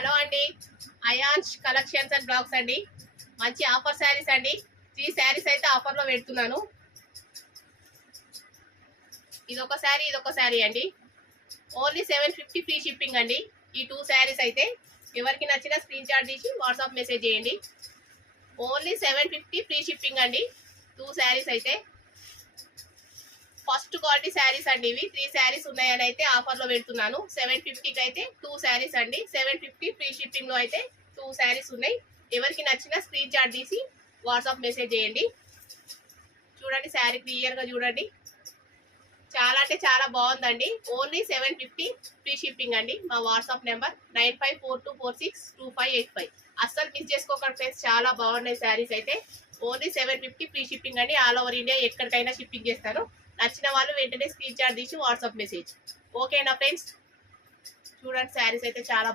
Hello అండి, ions collections and blogs అండి. మంచి ఆఫర్ శారీస్ అండి. 3 శారీస్ అయితే ఆఫర్లో పెడుతున్నాను. ఇదొక శారీ అండి. ఓన్లీ 750 ఫ్రీ షిప్పింగ్ అండి. ఈ 2 శారీస్ అయితే ఎవరికి నచ్చినా స్క్రీన్ షాట్ తీసి వాట్సాప్ మెసేజ్ చేయండి. ఓన్లీ 750 ఫ్రీ షిప్పింగ్ అండి. 2 శారీస్ అయితే ఫస్ట్ క్వాలిటీ శారీస్ అండి. ఇవి 3 శారీస్ ఉన్నాయని అయితే ఆఫర్లో పెడుతున్నాను. 750కి అయితే 2 శారీస్ అండి. 750 ఫ్రీ షిప్పింగ్ లో అయితే 2 శారీస్ ఉన్నాయి. ఎవరికి నచ్చినా స్క్రీన్ షాట్ తీసి వాట్సాప్ మెసేజ్ చేయండి. చూడండి, శారీ క్లియర్ గా చూడండి. చాలా అంటే చాలా బాగుందండి. ఓన్లీ 750 ఫ్రీ షిప్పింగ్ అండి. మా వాట్సాప్ నెంబర్ 9542462585. అస్సలు మిస్ చేసుకోకండి ఫ్రెండ్స్, చాలా బాగున్నాయి శారీస్ అయితే. ఓన్లీ 750 ఫ్రీ షిప్పింగ్ అండి. ఆల్ ఓవర్ ఇండియా ఎక్కడికైనా షిప్పింగ్ చేస్తాను. నచ్చిన వాళ్ళు వెంటనే స్క్రీన్ షాట్ తీసి వాట్సాప్ మెసేజ్. ఓకేనా ఫ్రెండ్స్? చూడండి, శారీస్ అయితే చాలా